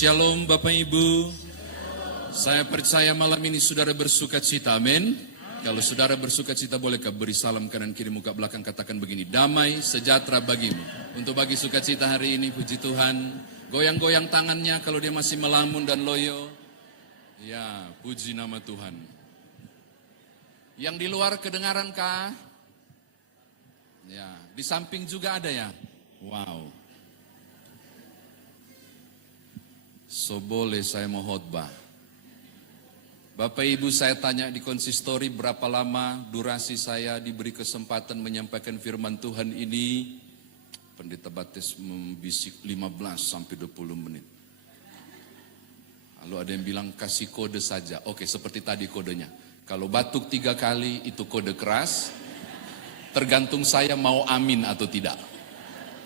Shalom Bapak Ibu. Saya percaya malam ini saudara bersuka cita, amin. Kalau saudara bersuka cita, bolehkah beri salam kanan kiri muka belakang, katakan begini: damai sejahtera bagimu. Untuk bagi sukacita hari ini, puji Tuhan. Goyang-goyang tangannya kalau dia masih melamun dan loyo. Ya, puji nama Tuhan. Yang di luar kedengaran kah? Ya, di samping juga ada ya. Wow. So boleh saya mau khotbah. Bapak Ibu, saya tanya di konsistori berapa lama durasi saya diberi kesempatan menyampaikan firman Tuhan ini. Pendeta Baptis membisik 15 sampai 20 menit. Lalu ada yang bilang kasih kode saja. Oke, seperti tadi kodenya. Kalau batuk 3 kali itu kode keras. Tergantung saya mau amin atau tidak.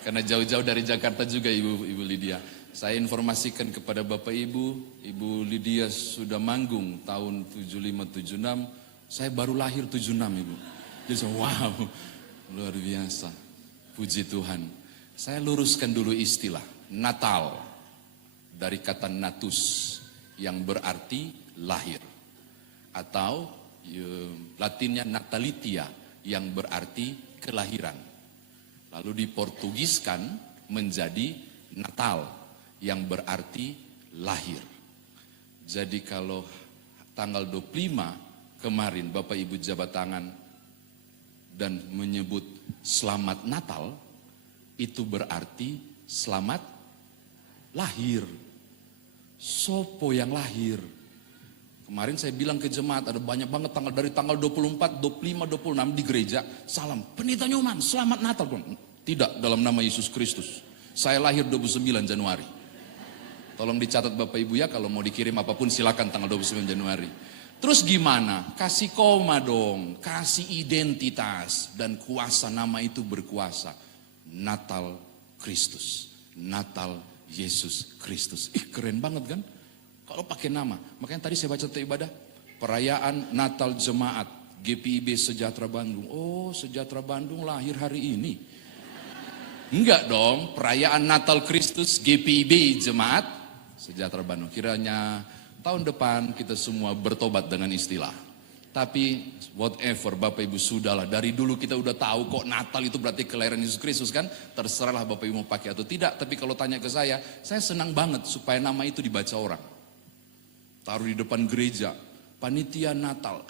Karena jauh-jauh dari Jakarta juga Ibu Lydia. Saya informasikan kepada Bapak Ibu, Ibu Lydia sudah manggung tahun 75-76, saya baru lahir 76 Ibu. Jadi wow, luar biasa, puji Tuhan. Saya luruskan dulu istilah, Natal, dari kata natus, yang berarti lahir. Atau Latinnya natalitia, yang berarti kelahiran. Lalu diportugiskan menjadi Natal, yang berarti lahir. Jadi kalau tanggal 25 kemarin Bapak Ibu jabat tangan dan menyebut selamat Natal, itu berarti selamat lahir. Sopo yang lahir? Kemarin saya bilang ke jemaat ada banyak banget dari tanggal 24, 25, 26 di gereja. Salam, Pendeta Nyoman, selamat Natal. Tidak, dalam nama Yesus Kristus. Saya lahir 29 Januari. Tolong dicatat Bapak Ibu ya, kalau mau dikirim apapun silakan tanggal 29 Januari. Terus gimana? Kasih koma dong, kasih identitas dan kuasa, nama itu berkuasa. Natal Kristus, Natal Yesus Kristus. Keren banget kan? Kalau pakai nama. Makanya tadi saya baca tentang ibadah, perayaan Natal Jemaat GPIB Sejahtera Bandung. Oh, Sejahtera Bandung lahir hari ini. Enggak dong, perayaan Natal Kristus GPIB Jemaat Sejahtera Bandung. Kiranya tahun depan kita semua bertobat dengan istilah. Tapi whatever Bapak Ibu sudahlah. Dari dulu kita udah tahu kok Natal itu berarti kelahiran Yesus Kristus kan. Terserahlah Bapak Ibu mau pakai atau tidak. Tapi kalau tanya ke saya senang banget supaya nama itu dibaca orang. Taruh di depan gereja, panitia Natal.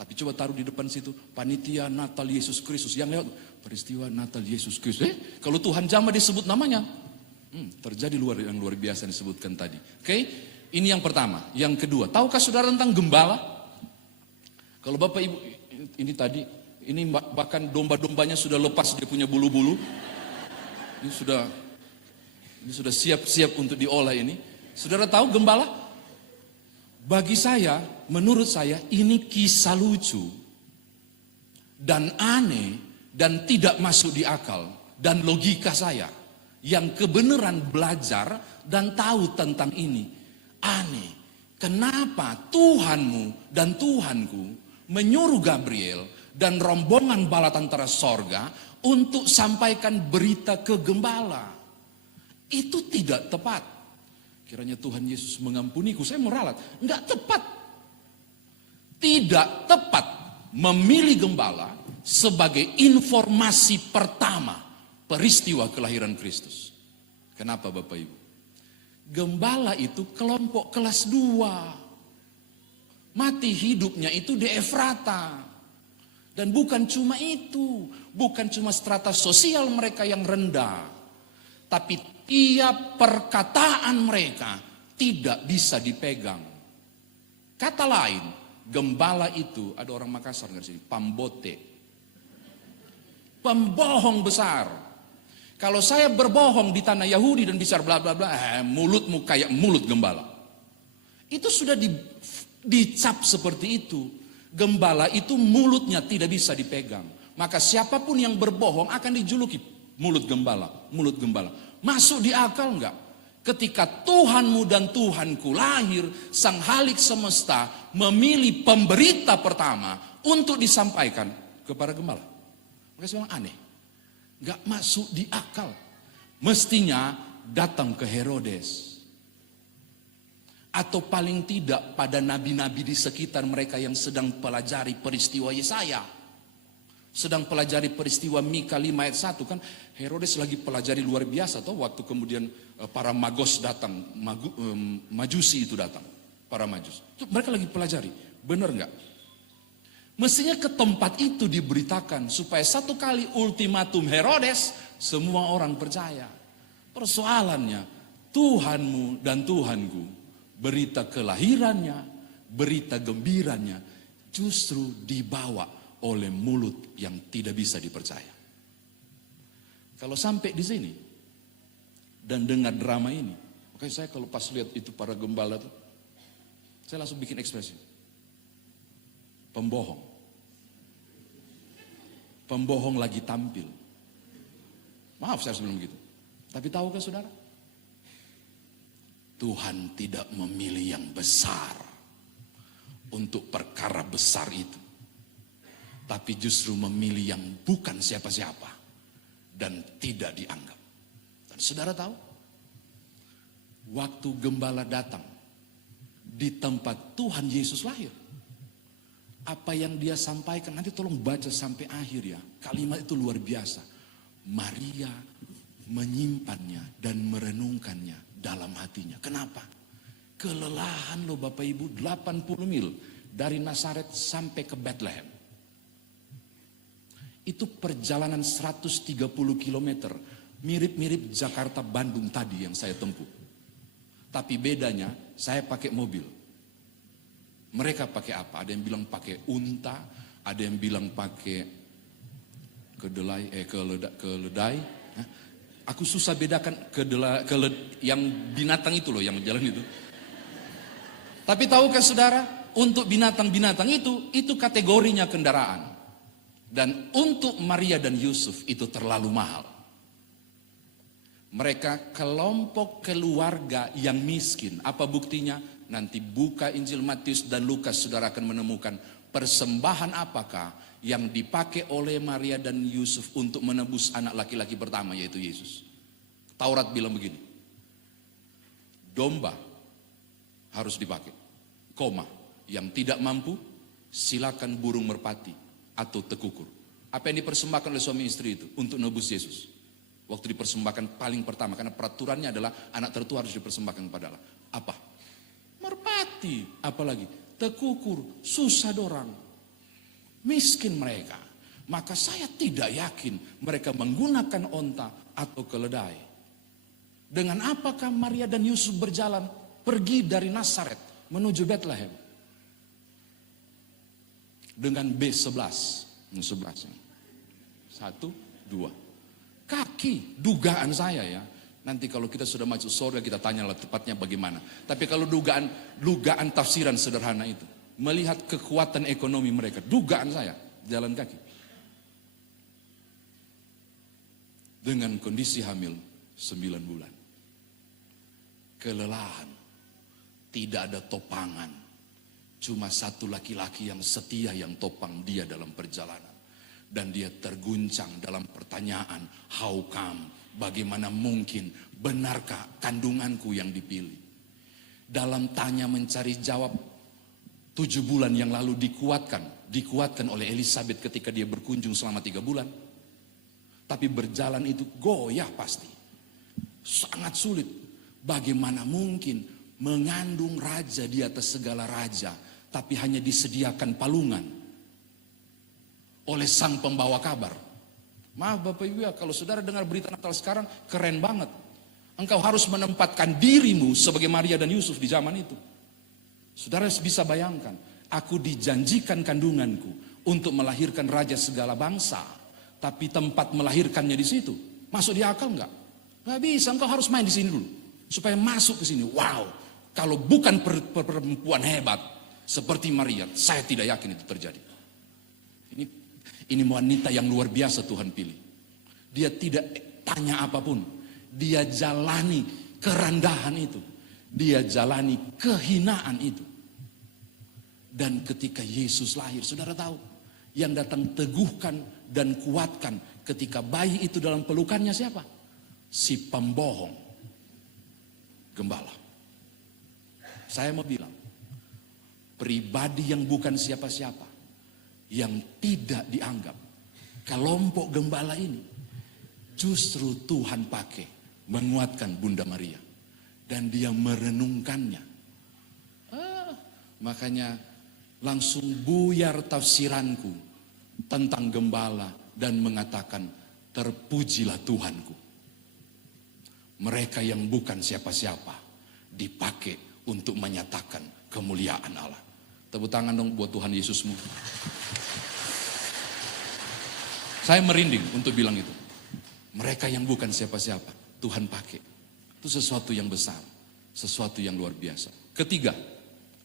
Tapi coba taruh di depan situ, panitia Natal Yesus Kristus. Yang lewat, peristiwa Natal Yesus Kristus. Kalau Tuhan jamah disebut namanya. Terjadi yang luar biasa disebutkan tadi. Oke, ini yang pertama. Yang kedua, tahukah saudara tentang gembala? Kalau Bapak Ibu, ini tadi, ini bahkan domba-dombanya sudah lepas, dia punya bulu-bulu. Ini sudah siap-siap untuk diolah ini. Saudara tahu gembala? Bagi saya, menurut saya, ini kisah lucu. Dan aneh, dan tidak masuk di akal. Dan logika saya. Yang kebenaran belajar dan tahu tentang ini. Aneh, kenapa Tuhanmu dan Tuhanku menyuruh Gabriel dan rombongan bala tentara sorga untuk sampaikan berita ke gembala. Itu tidak tepat. Kiranya Tuhan Yesus mengampuniku, saya meralat. Enggak tepat. Tidak tepat memilih gembala sebagai informasi pertama peristiwa kelahiran Kristus. Kenapa Bapak Ibu? Gembala itu kelompok kelas 2. Mati hidupnya itu di Efrata. Dan bukan cuma itu. Bukan cuma strata sosial mereka yang rendah. Tapi tiap perkataan mereka tidak bisa dipegang. Kata lain, gembala itu, ada orang Makassar nggak sih? Pambote. Pembohong besar. Kalau saya berbohong di tanah Yahudi dan bicara bla bla bla, mulutmu kayak mulut gembala. Itu sudah dicap seperti itu. Gembala itu mulutnya tidak bisa dipegang. Maka siapapun yang berbohong akan dijuluki mulut gembala, mulut gembala. Masuk di akal enggak? Ketika Tuhanmu dan Tuhanku lahir, Sang Halik semesta memilih pemberita pertama untuk disampaikan kepada gembala. Maka saya bilang aneh. Gak masuk di akal. Mestinya datang ke Herodes. Atau paling tidak pada nabi-nabi di sekitar mereka yang sedang pelajari peristiwa Yesaya. Sedang pelajari peristiwa Mika 5 ayat 1 kan. Herodes lagi pelajari luar biasa toh waktu kemudian para magos datang, majusi itu datang. Para majus. Mereka lagi pelajari, benar nggak? Mestinya ke tempat itu diberitakan supaya satu kali ultimatum Herodes semua orang percaya. Persoalannya Tuhanmu dan Tuhanku, berita kelahirannya, berita gembiranya justru dibawa oleh mulut yang tidak bisa dipercaya. Kalau sampai di sini dan dengar drama ini, makanya saya kalau pas lihat itu para gembala itu, saya langsung bikin ekspresi. Pembohong. Pembohong lagi tampil. Maaf saya sebelum gitu. Tapi tahukah saudara? Tuhan tidak memilih yang besar untuk perkara besar itu. Tapi justru memilih yang bukan siapa-siapa dan tidak dianggap. Dan saudara tahu? Waktu gembala datang di tempat Tuhan Yesus lahir. Apa yang dia sampaikan, nanti tolong baca sampai akhir ya. Kalimat itu luar biasa. Maria menyimpannya dan merenungkannya dalam hatinya. Kenapa? Kelelahan loh Bapak Ibu, 80 mil dari Nazaret sampai ke Bethlehem. Itu perjalanan 130 km. Mirip-mirip Jakarta Bandung tadi yang saya tempuh. Tapi bedanya saya pakai mobil. Mereka pakai apa? Ada yang bilang pakai unta, ada yang bilang pakai keledai. Aku susah bedakan yang binatang itu loh yang jalan itu. Tapi tahukah saudara, untuk binatang-binatang itu kategorinya kendaraan. Dan untuk Maria dan Yusuf itu terlalu mahal. Mereka kelompok keluarga yang miskin. Apa buktinya? Nanti buka Injil Matius dan Lukas, saudara akan menemukan persembahan apakah yang dipakai oleh Maria dan Yusuf untuk menebus anak laki-laki pertama, yaitu Yesus. Taurat bilang begini, domba harus dipakai, yang tidak mampu silakan burung merpati atau tekukur. Apa yang dipersembahkan oleh suami istri itu untuk nebus Yesus? Waktu dipersembahkan paling pertama, karena peraturannya adalah anak tertua harus dipersembahkan kepada Allah. Apa? Merpati, apalagi tekukur, susah dorang, miskin mereka. Maka saya tidak yakin mereka menggunakan onta atau keledai. Dengan apakah Maria dan Yusuf berjalan pergi dari Nazaret menuju Bethlehem? Dengan B11. 11. 1, 2. Kaki, dugaan saya ya. Nanti kalau kita sudah masuk surga kita tanyalah tepatnya bagaimana. Tapi kalau dugaan tafsiran sederhana itu, melihat kekuatan ekonomi mereka, dugaan saya jalan kaki. Dengan kondisi hamil 9 bulan. Kelelahan, tidak ada topangan. Cuma satu laki-laki yang setia yang topang dia dalam perjalanan. Dan dia terguncang dalam pertanyaan, how come? Bagaimana mungkin, benarkah kandunganku yang dipilih? Dalam tanya mencari jawab 7 bulan yang lalu dikuatkan oleh Elizabeth ketika dia berkunjung selama 3 bulan. Tapi berjalan itu goyah pasti. Sangat sulit. Bagaimana mungkin mengandung raja di atas segala raja, tapi hanya disediakan palungan oleh sang pembawa kabar. Maaf Bapak Ibu ya, kalau saudara dengar berita Natal sekarang, keren banget. Engkau harus menempatkan dirimu sebagai Maria dan Yusuf di zaman itu. Saudara bisa bayangkan, aku dijanjikan kandunganku untuk melahirkan raja segala bangsa. Tapi tempat melahirkannya di situ. Masuk di akal enggak? Enggak bisa, engkau harus main di sini dulu. Supaya masuk ke sini. Wow, kalau bukan perempuan hebat seperti Maria, saya tidak yakin itu terjadi. Ini wanita yang luar biasa Tuhan pilih. Dia tidak tanya apapun. Dia jalani kerendahan itu. Dia jalani kehinaan itu. Dan ketika Yesus lahir, saudara tahu, yang datang teguhkan dan kuatkan ketika bayi itu dalam pelukannya siapa? Si pembohong, gembala. Saya mau bilang, pribadi yang bukan siapa-siapa, yang tidak dianggap, kelompok gembala ini, justru Tuhan pakai menguatkan Bunda Maria. Dan dia merenungkannya. Makanya langsung buyar tafsiranku tentang gembala dan mengatakan, terpujilah Tuhanku. Mereka yang bukan siapa-siapa dipakai untuk menyatakan kemuliaan Allah. Tepuk tangan dong buat Tuhan Yesusmu. Saya merinding untuk bilang itu. Mereka yang bukan siapa-siapa Tuhan pakai. Itu sesuatu yang besar, sesuatu yang luar biasa. Ketiga,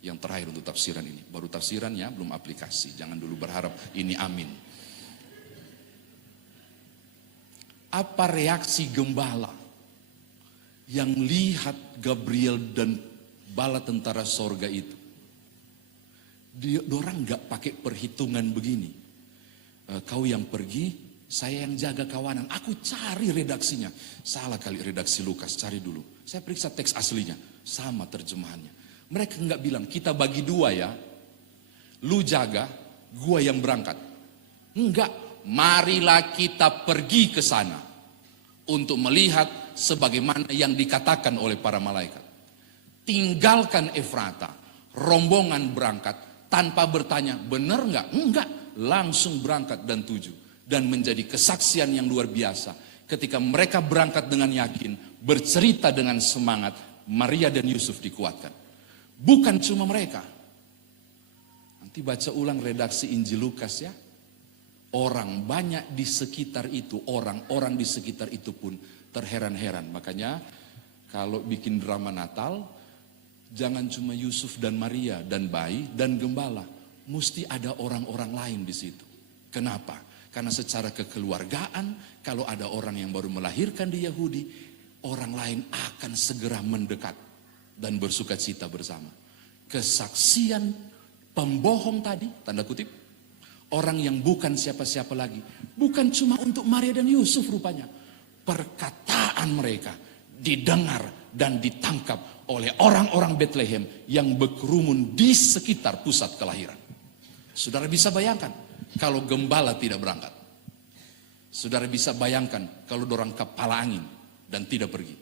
yang terakhir untuk tafsiran ini. Baru tafsiran ya, belum aplikasi. Jangan dulu berharap ini amin. Apa reaksi gembala yang lihat Gabriel dan bala tentara sorga itu? Orang gak pakai perhitungan begini. Kau yang pergi, saya yang jaga kawanan. Aku cari redaksinya. Salah kali redaksi Lukas, cari dulu. Saya periksa teks aslinya, sama terjemahannya. Mereka nggak bilang, kita bagi dua ya. Lu jaga, gua yang berangkat. Enggak, marilah kita pergi ke sana. Untuk melihat sebagaimana yang dikatakan oleh para malaikat. Tinggalkan Efrata, rombongan berangkat tanpa bertanya, benar nggak? Enggak, langsung berangkat dan tuju. Dan menjadi kesaksian yang luar biasa. Ketika mereka berangkat dengan yakin, bercerita dengan semangat, Maria dan Yusuf dikuatkan. Bukan cuma mereka. Nanti baca ulang redaksi Injil Lukas ya. Orang banyak di sekitar itu, orang-orang di sekitar itu pun terheran-heran. Makanya kalau bikin drama Natal, jangan cuma Yusuf dan Maria dan bayi dan gembala. Mesti ada orang-orang lain di situ. Kenapa? Karena secara kekeluargaan, kalau ada orang yang baru melahirkan di Yahudi, orang lain akan segera mendekat dan bersuka cita bersama. Kesaksian pembohong tadi, tanda kutip, orang yang bukan siapa-siapa lagi, bukan cuma untuk Maria dan Yusuf rupanya. Perkataan mereka didengar dan ditangkap oleh orang-orang Bethlehem yang berkerumun di sekitar pusat kelahiran. Saudara bisa bayangkan, kalau gembala tidak berangkat. Saudara bisa bayangkan kalau dorang kepala angin dan tidak pergi.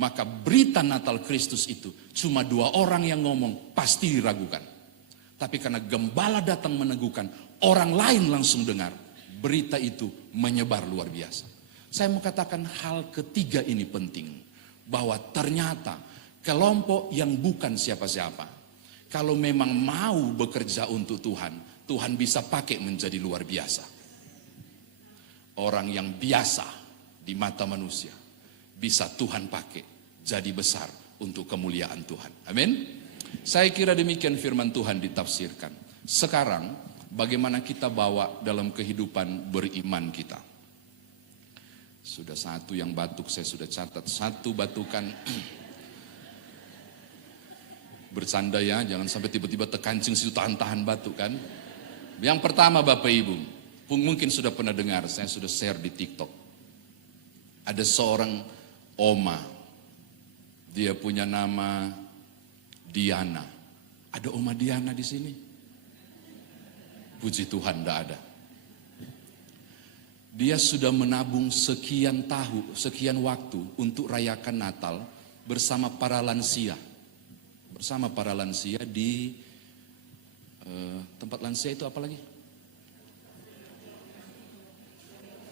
Maka berita Natal Kristus itu cuma 2 orang yang ngomong pasti diragukan. Tapi karena gembala datang meneguhkan, orang lain langsung dengar. Berita itu menyebar luar biasa. Saya mau katakan hal ketiga ini penting. Bahwa ternyata kelompok yang bukan siapa-siapa, kalau memang mau bekerja untuk Tuhan, Tuhan bisa pakai menjadi luar biasa. Orang yang biasa di mata manusia bisa Tuhan pakai jadi besar untuk kemuliaan Tuhan. Amin. Saya kira demikian firman Tuhan ditafsirkan. Sekarang bagaimana kita bawa dalam kehidupan beriman kita. Sudah satu yang batuk, saya sudah catat. Satu batukan. Bercanda ya, jangan sampai tiba-tiba tekancing situ tahan-tahan batuk kan. Yang pertama Bapak Ibu, mungkin sudah pernah dengar, saya sudah share di TikTok. Ada seorang oma, dia punya nama Diana. Ada Oma Diana di sini? Puji Tuhan, tidak ada. Dia sudah menabung sekian waktu untuk rayakan Natal bersama para lansia. Bersama para lansia di tempat lansia itu apa lagi?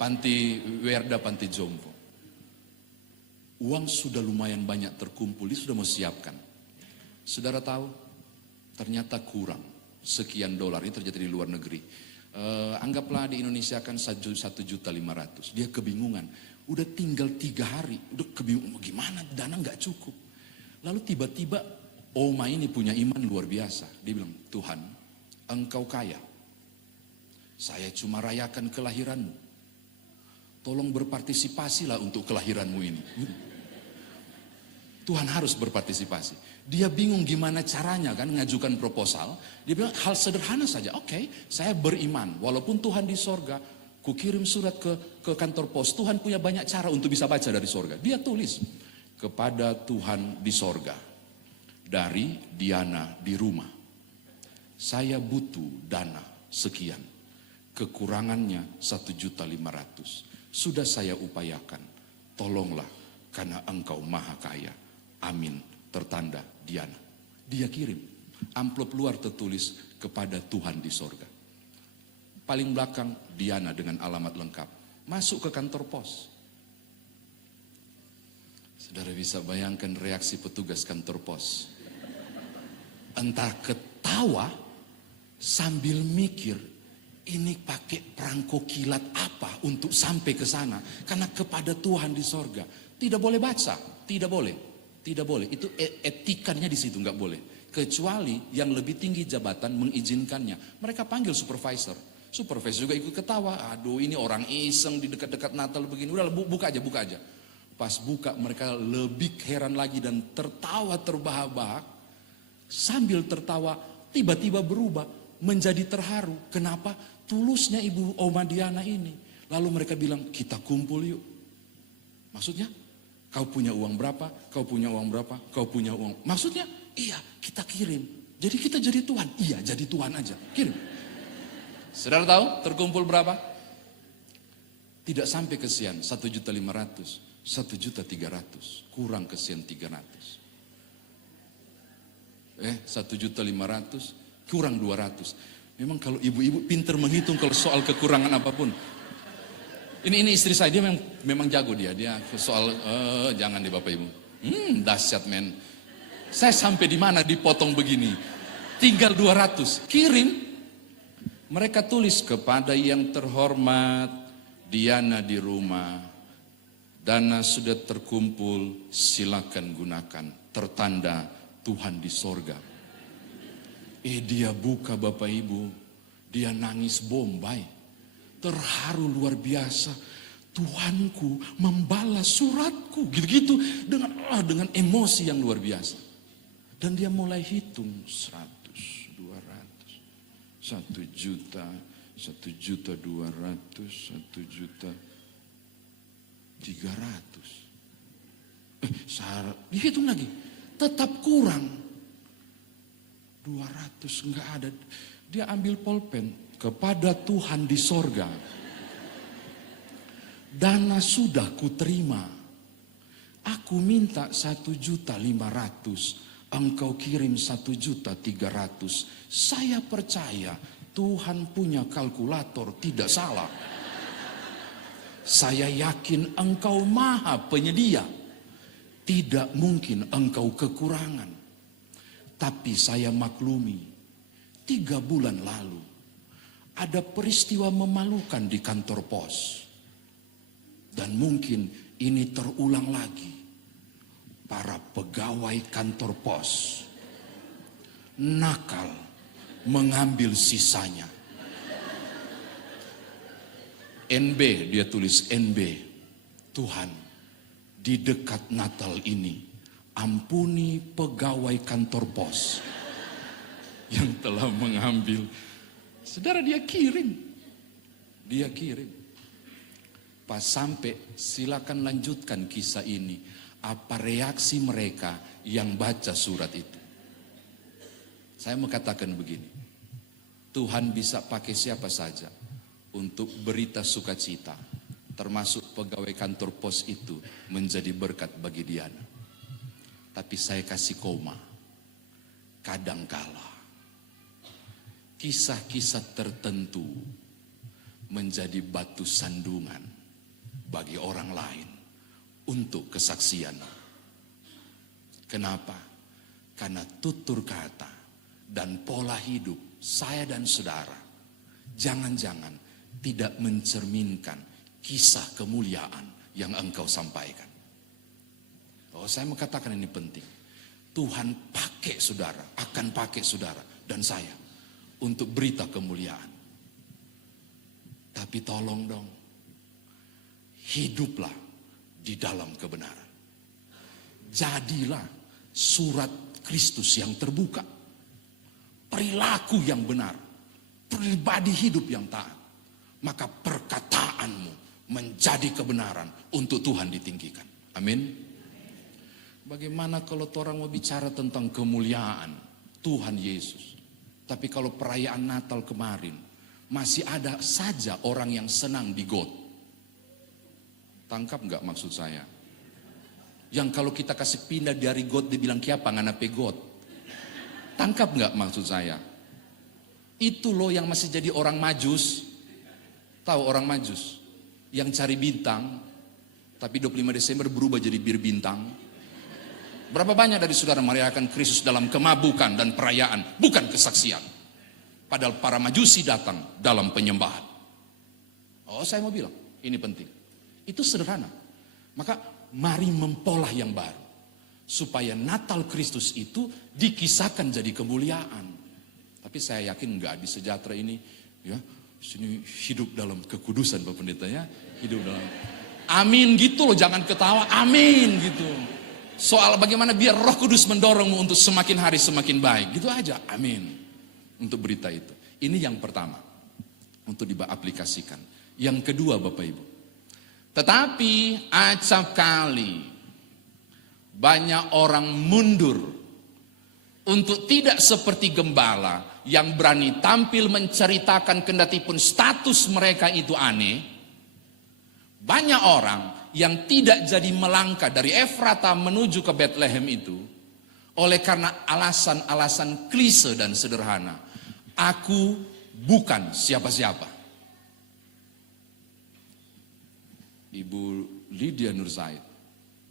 Panti Werda, Panti Jompo. Uang sudah lumayan banyak terkumpul, dia sudah mau siapkan. Saudara tahu, ternyata kurang sekian dolar, ini terjadi di luar negeri. Anggaplah di Indonesia kan 1.500.000. Dia kebingungan, udah tinggal 3 hari, udah kebingungan gimana, dana nggak cukup. Lalu tiba-tiba Oma ini punya iman luar biasa. Dia bilang, Tuhan, Engkau kaya. Saya cuma rayakan kelahiranmu. Tolong berpartisipasilah untuk kelahiranmu ini. Tuhan harus berpartisipasi. Dia bingung gimana caranya kan ngajukan proposal. Dia bilang hal sederhana saja. Oke, saya beriman. Walaupun Tuhan di sorga, ku kirim surat ke kantor pos. Tuhan punya banyak cara untuk bisa baca dari sorga. Dia tulis kepada Tuhan di sorga. dari Diana di rumah. Saya butuh dana sekian. Kekurangannya 1.500.000. Sudah saya upayakan. Tolonglah karena engkau maha kaya. Amin. Tertanda Diana. Dia kirim. Amplop luar tertulis kepada Tuhan di sorga. Paling belakang Diana dengan alamat lengkap. Masuk ke kantor pos. Saudara bisa bayangkan reaksi petugas kantor pos. Entah ketawa sambil mikir, ini pakai perangko kilat apa untuk sampai ke sana. Karena kepada Tuhan di sorga. Tidak boleh baca, tidak boleh. Tidak boleh, itu etikanya di situ nggak boleh. Kecuali yang lebih tinggi jabatan mengizinkannya. Mereka panggil supervisor. Supervisor juga ikut ketawa. Aduh, ini orang iseng di dekat-dekat Natal begini. Udah buka aja, buka aja. Pas buka mereka lebih heran lagi dan tertawa terbahak-bahak. Sambil tertawa tiba-tiba berubah menjadi terharu. Kenapa? Tulusnya Ibu Oma Diana ini. Lalu mereka bilang, kita kumpul yuk. Maksudnya? Kau punya uang berapa? Kau punya uang berapa? Kau punya uang. Maksudnya? Iya, kita kirim. Jadi kita jadi Tuhan. Iya, jadi Tuhan aja. Kirim. Saudara tahu terkumpul berapa? Tidak sampai kesian. 1.500.000. 1.300.000. Kurang kesian 300. 1.500.000. Kurang 200. Memang kalau ibu-ibu pinter menghitung kalau soal kekurangan apapun. Ini istri saya, dia memang jago dia soal jangan deh Bapak Ibu. Dahsyat men. Saya sampai di mana dipotong begini. Tinggal 200, kirim. Mereka tulis kepada yang terhormat Diana di rumah. Dana sudah terkumpul, silakan gunakan. Tertanda Tuhan di sorga. Dia buka Bapak Ibu, dia nangis bombay. Terharu luar biasa. Tuhanku membalas suratku. Gitu-gitu. Dengan emosi yang luar biasa. Dan dia mulai hitung. 100, 200, 1 juta, 1.200.000, 1.300.000. Dihitung lagi. Tetap kurang. 200 enggak ada. Dia ambil pulpen. Kepada Tuhan di sorga, dana sudah kuterima. Aku minta 1.500.000, engkau kirim 1.300.000. Saya percaya Tuhan punya kalkulator tidak salah. Saya yakin engkau maha penyedia. Tidak mungkin engkau kekurangan. Tapi saya maklumi, 3 bulan lalu, ada peristiwa memalukan di kantor pos. Dan mungkin ini terulang lagi. Para pegawai kantor pos nakal mengambil sisanya. NB, dia tulis NB. Tuhan, di dekat Natal ini, ampuni pegawai kantor pos yang telah mengambil. Saudara, dia kirim. Pas sampai, silakan lanjutkan kisah ini. Apa reaksi mereka yang baca surat itu? Saya mau katakan begini. Tuhan bisa pakai siapa saja untuk berita sukacita. Termasuk pegawai kantor pos itu menjadi berkat bagi Diana. Tapi saya kasih koma. Kadangkala kisah-kisah tertentu menjadi batu sandungan bagi orang lain untuk kesaksian. Kenapa? Karena tutur kata dan pola hidup saya dan saudara jangan-jangan tidak mencerminkan kisah kemuliaan yang engkau sampaikan. Saya mau katakan ini penting. Tuhan pakai saudara, akan pakai saudara dan saya untuk berita kemuliaan. Tapi tolong dong, hiduplah di dalam kebenaran. Jadilah surat Kristus yang terbuka. Perilaku yang benar. Pribadi hidup yang taat. Maka perkataanmu menjadi kebenaran untuk Tuhan ditinggikan. Amin. Bagaimana kalau orang mau bicara tentang kemuliaan Tuhan Yesus, tapi kalau perayaan Natal kemarin masih ada saja orang yang senang di got. Tangkap nggak maksud saya? Yang kalau kita kasih pindah dari got dibilang kiapa nganape got. Tangkap nggak maksud saya? Itu loh yang masih jadi orang Majus. Tahu orang Majus? Yang cari bintang, tapi 25 Desember berubah jadi bir bintang. Berapa banyak dari saudara merayakan Kristus dalam kemabukan dan perayaan, bukan kesaksian. Padahal para Majusi datang dalam penyembahan. Oh, saya mau bilang, ini penting. Itu sederhana. Maka mari mempolah yang baru. Supaya Natal Kristus itu dikisahkan jadi kemuliaan. Tapi saya yakin enggak di Sejahtera ini, ya, sini hidup dalam kekudusan Pak Pendeta ya. Hidup dalam, amin gitu loh, jangan ketawa, amin gitu. Soal bagaimana biar Roh Kudus mendorongmu untuk semakin hari semakin baik. Gitu aja, amin. Untuk berita itu. Ini yang pertama. Untuk diaplikasikan. Yang kedua Bapak Ibu. Tetapi acap kali banyak orang mundur. Untuk tidak seperti gembala yang berani tampil menceritakan kendatipun status mereka itu aneh. Banyak orang yang tidak jadi melangkah dari Efrata menuju ke Bethlehem itu oleh karena alasan-alasan klise dan sederhana. Aku bukan siapa-siapa. Ibu Lydia Nur Zaid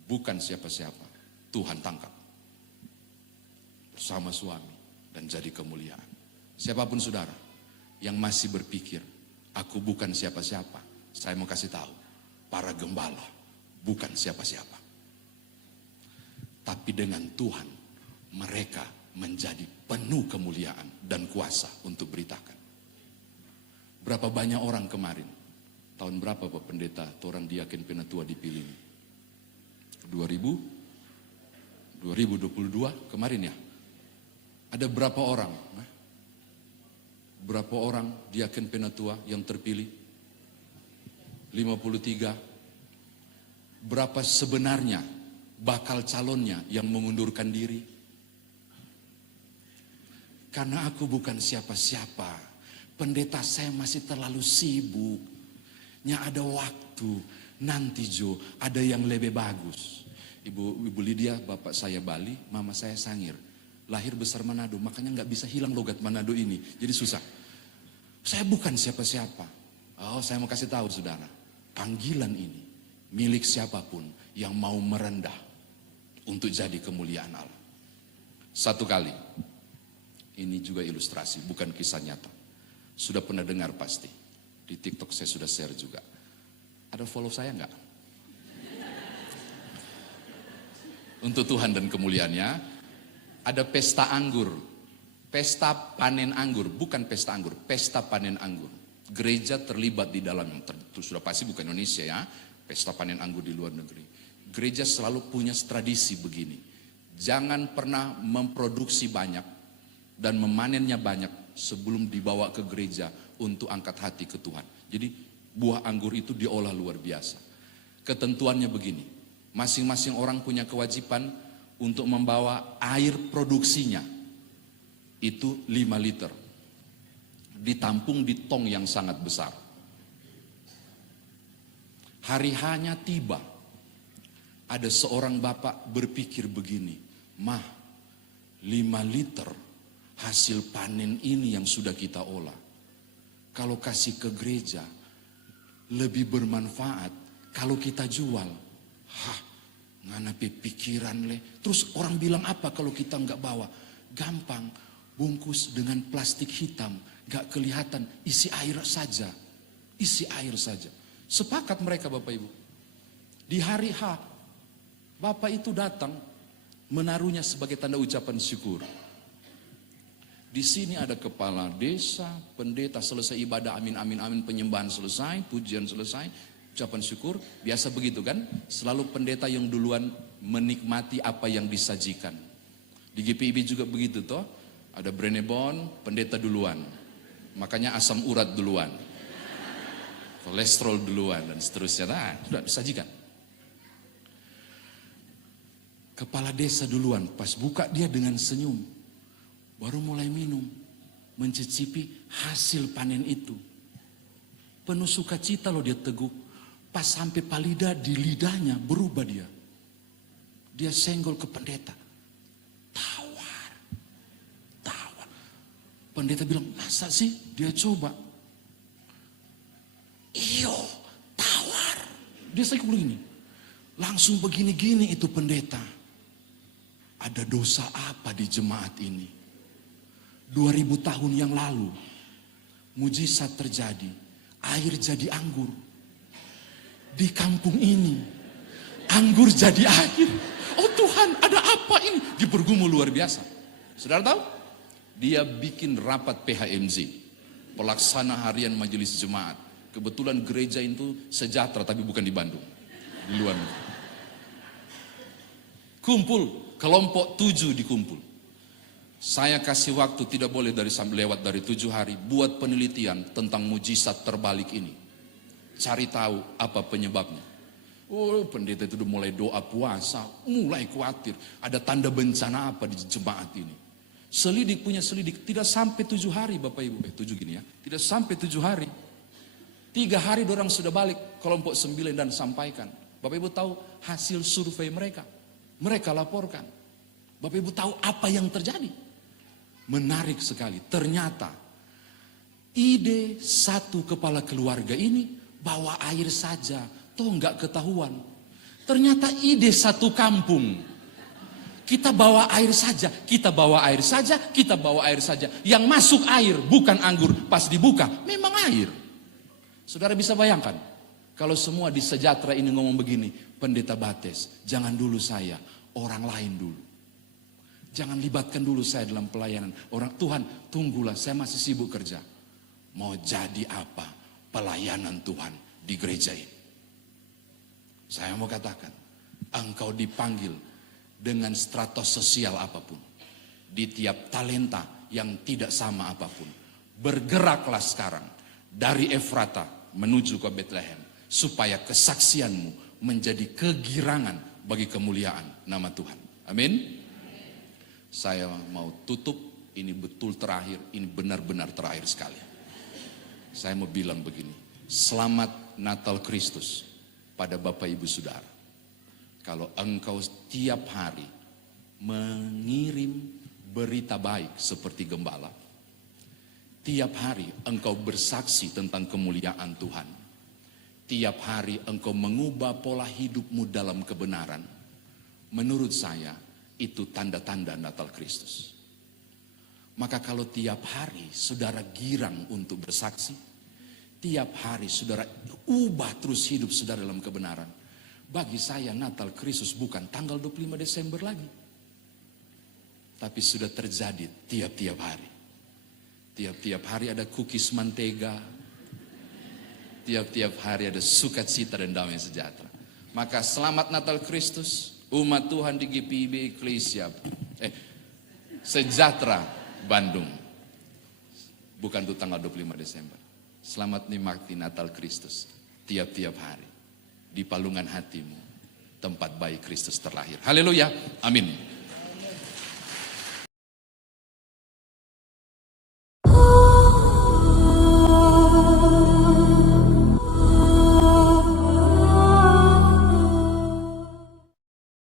bukan siapa-siapa. Tuhan tangkap bersama suami dan jadi kemuliaan. Siapapun saudara yang masih berpikir aku bukan siapa-siapa, saya mau kasih tahu, para gembala bukan siapa-siapa. Tapi dengan Tuhan mereka menjadi penuh kemuliaan dan kuasa untuk beritakan. Berapa banyak orang kemarin, tahun berapa Pak Pendeta, orang diaken penatua dipilih? 2022 kemarin ya. Ada berapa orang? Berapa orang diaken penatua yang terpilih? 53. Berapa sebenarnya bakal calonnya yang mengundurkan diri? Karena aku bukan siapa-siapa. Pendeta saya masih terlalu sibuk. Nya ada waktu. Nanti Jo, ada yang lebih bagus. Ibu Lydia, bapak saya Bali, mama saya Sangir. Lahir besar Manado, makanya nggak bisa hilang logat Manado ini. Jadi susah. Saya bukan siapa-siapa. Oh, saya mau kasih tahu saudara. Panggilan ini milik siapapun yang mau merendah untuk jadi kemuliaan Allah. Satu kali, ini juga ilustrasi, bukan kisah nyata. Sudah pernah dengar pasti. Di TikTok saya sudah share juga. Ada follow saya enggak? Untuk Tuhan dan kemuliaannya, ada pesta anggur. Pesta panen anggur, bukan pesta anggur, pesta panen anggur. Gereja terlibat di dalam, itu sudah pasti bukan Indonesia ya, pesta panen anggur di luar negeri. Gereja selalu punya tradisi begini, jangan pernah memproduksi banyak dan memanennya banyak sebelum dibawa ke gereja untuk angkat hati ke Tuhan. Jadi buah anggur itu diolah luar biasa. Ketentuannya begini, masing-masing orang punya kewajiban untuk membawa air produksinya, itu 5 liter. Ditampung di tong yang sangat besar. Hari hanya tiba, ada seorang bapak berpikir begini, Mah, 5 liter hasil panen ini yang sudah kita olah, kalau kasih ke gereja, lebih bermanfaat kalau kita jual. Hah, nganape pikiran le. Terus orang bilang apa kalau kita nggak bawa? Gampang, bungkus dengan plastik hitam, gak kelihatan, isi air saja. Isi air saja. Sepakat mereka Bapak Ibu. Di hari H, Bapak itu datang menaruhnya sebagai tanda ucapan syukur. Di sini ada kepala desa, pendeta, selesai ibadah, amin, amin, amin, penyembahan selesai, pujian selesai, ucapan syukur. Biasa begitu kan? Selalu pendeta yang duluan menikmati apa yang disajikan. Di GPIB juga begitu toh. Ada Brenebon, pendeta duluan. Makanya asam urat duluan. Kolesterol duluan dan seterusnya. Nah, sudah disajikan. Kepala desa duluan, pas buka dia dengan senyum. Baru mulai minum, mencicipi hasil panen itu. Penuh sukacita loh dia teguk. Pas sampai palida di lidahnya berubah dia. Dia senggol ke pendeta. Tawar. Pendeta bilang, masa sih? Dia coba. Iyo, tawar. Dia senggol begini. Langsung begini-gini itu pendeta. Ada dosa apa di jemaat ini? 2000 tahun yang lalu, mujizat terjadi. Air jadi anggur. Di kampung ini, anggur jadi air. Oh Tuhan, ada apa ini? Dipergumul luar biasa. Saudara tahu? Dia bikin rapat PHMZ, pelaksana harian majelis jemaat. Kebetulan gereja itu sejahtera, tapi bukan di Bandung, di luar negeri. Kumpul, kelompok 7 dikumpul. Saya kasih waktu tidak boleh lewat dari 7 hari. Buat penelitian tentang mujizat terbalik ini. Cari tahu apa penyebabnya. Oh, pendeta itu udah mulai doa puasa. Mulai khawatir. Ada tanda bencana apa di jemaat ini. Selidik punya selidik. Tidak sampai 7 hari Bapak Ibu. 7 gini ya. Tidak sampai 7 hari. 3 hari dorang sudah balik. Kelompok 9 dan sampaikan. Bapak Ibu tahu hasil survei mereka. Mereka laporkan. Bapak Ibu tahu apa yang terjadi? Menarik sekali. Ternyata ide satu kepala keluarga ini bawa air saja. Toh enggak ketahuan. Ternyata ide satu kampung. Kita bawa air saja. Kita bawa air saja. Kita bawa air saja. Yang masuk air bukan anggur. Pas dibuka memang air. Saudara bisa bayangkan. Kalau semua di Sejahtera ini ngomong begini. Pendeta Bates, jangan dulu saya. Orang lain dulu. Jangan libatkan dulu saya dalam pelayanan. Orang Tuhan, tunggulah, saya masih sibuk kerja. Mau jadi apa pelayanan Tuhan di gereja ini? Saya mau katakan, engkau dipanggil dengan stratos sosial apapun. Di tiap talenta yang tidak sama apapun. Bergeraklah sekarang dari Efrata menuju ke Bethlehem. Supaya kesaksianmu menjadi kegirangan bagi kemuliaan nama Tuhan. Amin. Saya mau tutup, ini betul terakhir, ini benar-benar terakhir sekali. Saya mau bilang begini, selamat Natal Kristus pada Bapak Ibu Saudara. Kalau engkau tiap hari mengirim berita baik seperti gembala, tiap hari engkau bersaksi tentang kemuliaan Tuhan, tiap hari engkau mengubah pola hidupmu dalam kebenaran, menurut saya, itu tanda-tanda Natal Kristus. Maka kalau tiap hari saudara girang untuk bersaksi, tiap hari saudara ubah terus hidup saudara dalam kebenaran. Bagi saya Natal Kristus bukan tanggal 25 Desember lagi. Tapi sudah terjadi tiap-tiap hari. Tiap-tiap hari ada cookies mantega. Tiap-tiap hari ada sukacita dan damai sejahtera. Maka selamat Natal Kristus. Umat Tuhan di GPIB Eklesia Sejahtera Bandung. Bukan itu tanggal 25 Desember. Selamat nikmati Natal Kristus. Tiap-tiap hari. Di palungan hatimu. Tempat bayi Kristus terlahir. Haleluya. Amin.